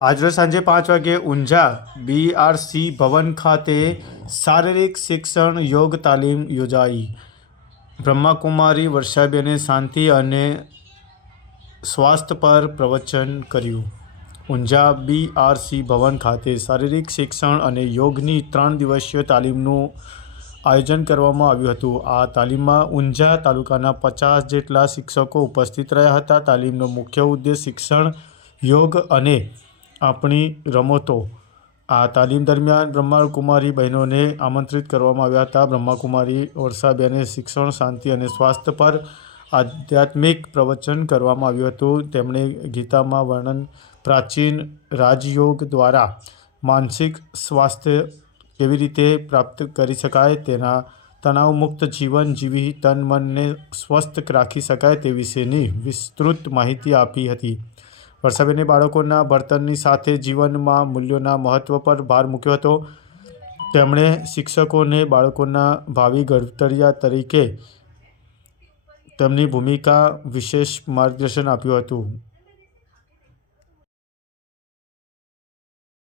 આજરોજ સાંજે 5 વાગ્યે ઊંઝા BRC ભવન ખાતે શારીરિક શિક્ષણ યોગ તાલીમ યોજાઈ। બ્રહ્માકુમારી વર્ષાબેને શાંતિ અને સ્વાસ્થ્ય પર પ્રવચન કર્યું। ઊંઝા BRC ભવન ખાતે શારીરિક શિક્ષણ અને યોગની 3 દિવસીય તાલીમનું આયોજન કરવામાં આવ્યું હતું। આ તાલીમમાં ઊંઝા તાલુકાના 50 જેટલા શિક્ષકો ઉપસ્થિત રહ્યા હતા। તાલીમનો મુખ્ય ઉદ્દેશ શિક્ષણ, યોગ અને આપણી રમતો। આ તાલીમ દરમિયાન બ્રહ્માકુમારી બહેનોને આમંત્રિત કરવામાં આવ્યા હતા। બ્રહ્માકુમારી વર્ષાબેને શિક્ષણ, શાંતિ અને સ્વાસ્થ્ય પર આધ્યાત્મિક પ્રવચન કરવામાં આવ્યું હતું। તેમણે ગીતામાં વર્ણન પ્રાચીન રાજયોગ દ્વારા માનસિક સ્વાસ્થ્ય કેવી રીતે પ્રાપ્ત કરી શકાય, તેના તણાવમુક્ત જીવન જીવી તન મનને સ્વસ્થ રાખી શકાય તે વિશેની વિસ્તૃત માહિતી આપી હતી। વર્ષાબેને બાળકોના ભણતરની સાથે જીવનમાં મૂલ્યોના મહત્વ પર ભાર મૂક્યો હતો। તેમણે શિક્ષકોને બાળકોના ભાવિ ઘડતરિયા તરીકે તેમની ભૂમિકા વિશેષ માર્ગદર્શન આપ્યું હતું।